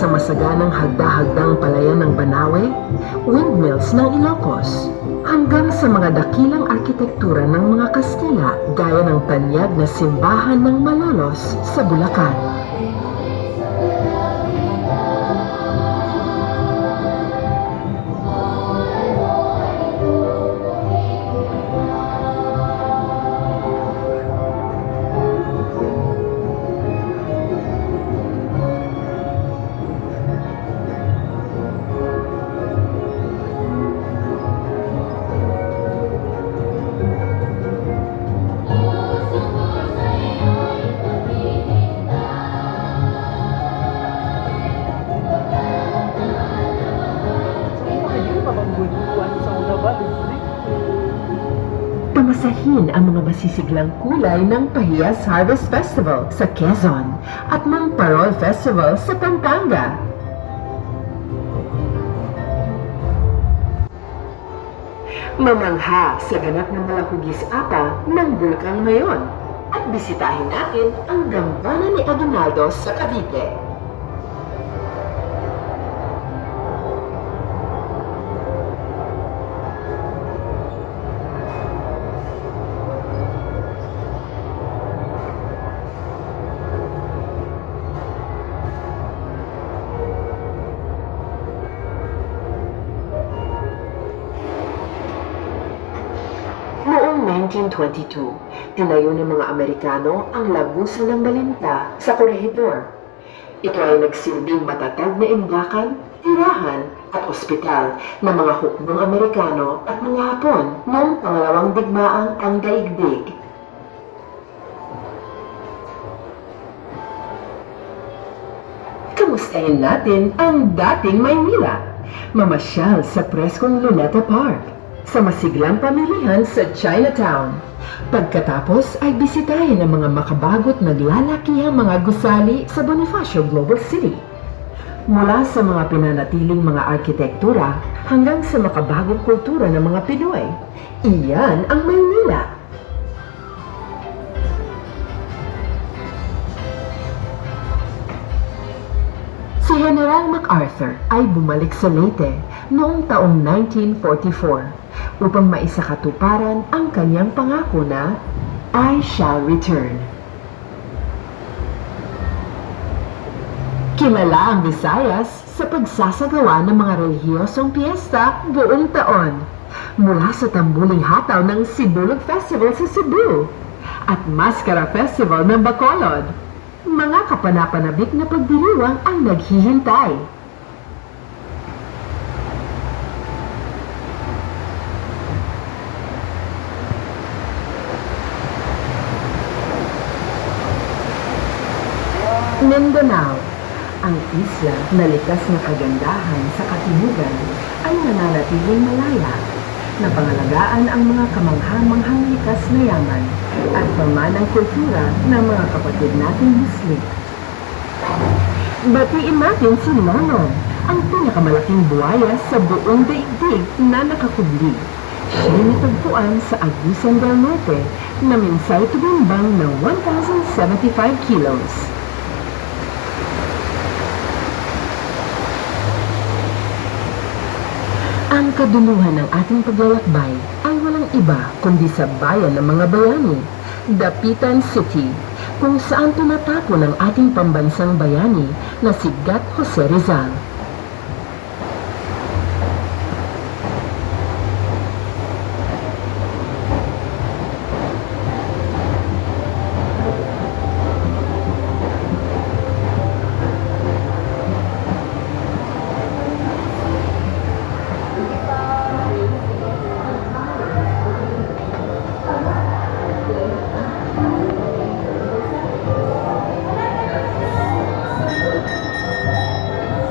sa masaganang hagda-hagdang palayan ng Banawe, windmills ng Ilocos, hanggang sa mga dakilang arkitektura ng mga Kastila gaya ng tanyag na simbahan ng Malolos sa Bulacan. Pamasahin ang mga masisiglang kulay ng Pahiyas Harvest Festival sa Quezon at Mamparol Festival sa Pampanga. Mamangha sa ganap ng Malahugis Apa ng Bulacan ngayon at bisitahin natin ang Gambana ni Aguinaldo sa Cavite. Noong 1922, tinayo ng mga Amerikano ang Lagusan ng Malinta sa Corregidor. Ito ay nagsilbing matatag na imbakan, tirahan at ospital ng mga hukbong Amerikano at mga Hapon noong pangalawang digmaang ang daigdig. Kamustahin natin ang dating Maynila. Mamasyal sa preskong Luneta Park, sa masiglang pamilihan sa Chinatown. Pagkatapos ay bisitahin ang mga makabagot naglalakihang mga gusali sa Bonifacio Global City. Mula sa mga pinanatiling mga arkitektura hanggang sa makabagong kultura ng mga Pinoy, iyan ang Maynila. Si General MacArthur ay bumalik sa Leyte noong taong 1944 upang maisakatuparan ang kanyang pangako na I shall return. Kilala ang Visayas sa pagsasagawa ng mga relihiyosong piyesta buong taon, mula sa tambuling hataw ng Sibulog Festival sa Cebu at Mascara Festival ng Bacolod. Mga kapanapanabik na pagdiriwang ang naghihintay. Mindanao, ang isla na likas na kagandahan sa katimugan ay nananatiling malaya, na pangalagaan ang mga kamangha-manghang likas na yaman at pamanang kultura ng mga kapatid nating Muslim. Batiin natin si Nono, ang pinakamalaking buhaya sa buong daigdig na nakakubli. Siya'y natagpuan sa Agusan del Norte na minsay tumimbang ng 1,075 kilos. Ang kaduluhan ng ating paglalakbay ay walang iba kundi sa bayan ng mga bayani, Dapitan City, kung saan tunatapon ang ating pambansang bayani na si Gat Jose Rizal.